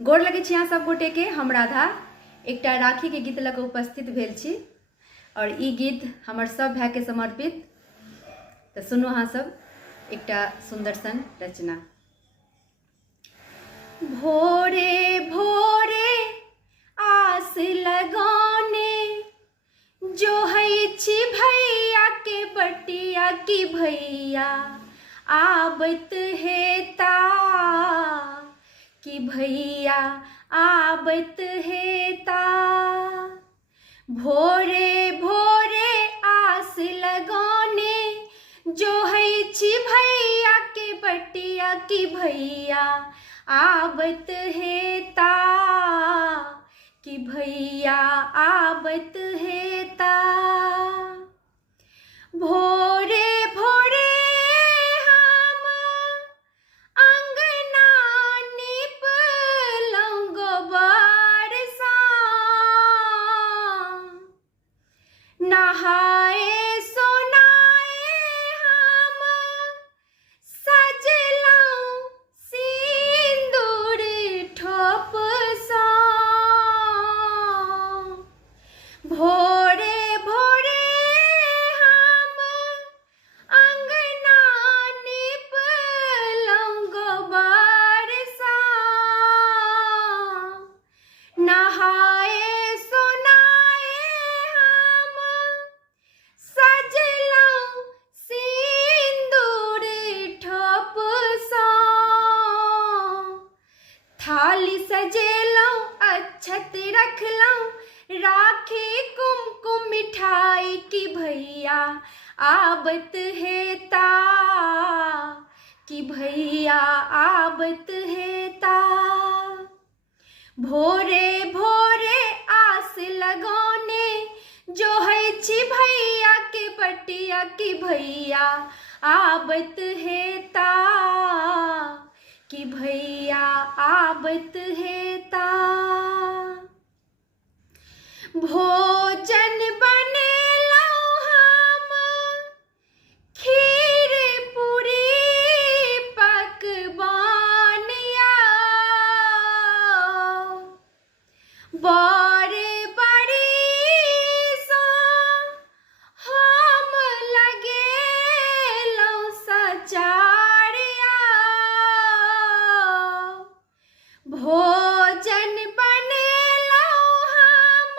गोर लगे छी अहाँ सब गोटे के। हम राधा एकटा राखी के गीत लग उपस्थित भेल छी और ई गीत हमर सब भाई के समर्पित। तो सुनो अहाँ सब एकटा सुंदर सन रचना। भोरे भोरे आस लगाने जो है छी भैया के बटिया की भैया आबत हेता कि भैया आबत हेता। भोरे भोरे आस लगाने जो है छी भैया के बटिया की भैया आबत हेता कि भैया आबत हेता। भोरे भोरे हम अंगना निपलौं गोबर सा नहाए सोनाए हम सजलौं सिंदूर ठोप सा। भोरे भोरे हम अंगना निपलौं गोबर सा नहाए सोनाए हम सजलौं सिंदूर ठोप सा। थाली सजेलौं अक्षत रखलौं राखी कुमकुम मिठाई की भैया आबत हेता कि भैया आबत हेता। भोरे भोरे आस लगाने जो है छी भैया के बटिया की भैया आबत हेता कि भैया आबत हेता। भोजन बनेलौं हम खीर पूरी पकवानिया बड़े बड़ी सा हम लगेलौं सचारिया। भोजन बनेलौं हम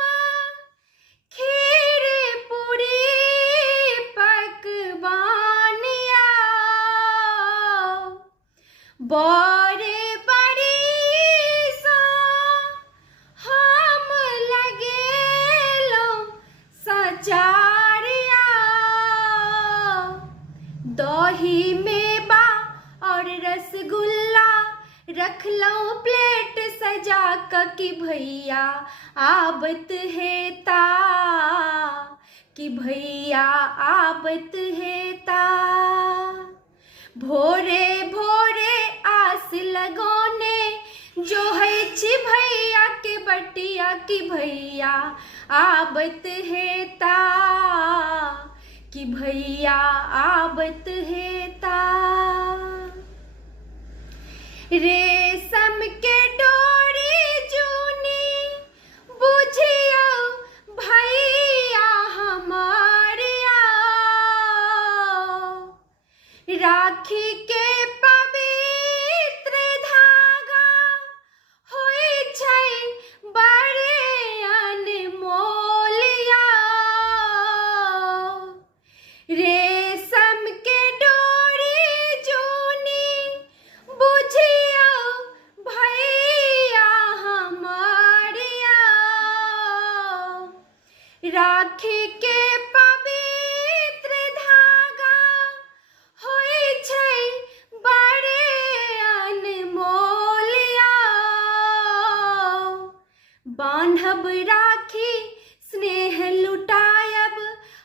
खीर पूरी पकवानिया बड़े बड़ी सा हम लगेलौं सचारिया। दही मेवा और रसगुल्ला रखलौं प्लेट सजा क कि भैया आबत हेता कि भैया आबत हेता। भोरे भोरे आस लगाने जो है छी भैया के बटिया की भैया आबत हेता कि भैया आबत हेता। रेशम के डोरी जूनी बुझियो भैया हमारिया राखी के पवित्र धागा होई छै बड़े अनमोलिया। रेशम के डोरी जूनी बुझियो भैया हमारिया राखी के पवित्र धागा होई छै बड़े अनमोलिया। बान्हब राखी स्नेह लुटायब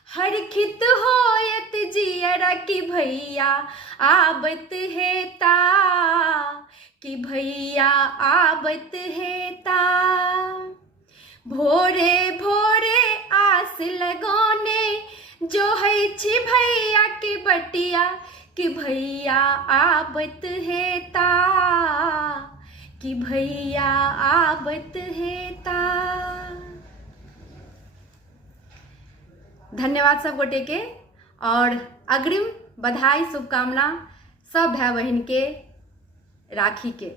हरखित होयत जियरा कि भैया आबत हेता कि भैया आबत हेता। भोरे भोरे आस लगाने जो है छी भैया के बटिया कि भैया आबत हेता कि भैया आबत हेता। धन्यवाद सब गोटे के, और अग्रिम बधाई शुभकामना सब भाई बहन के राखी के।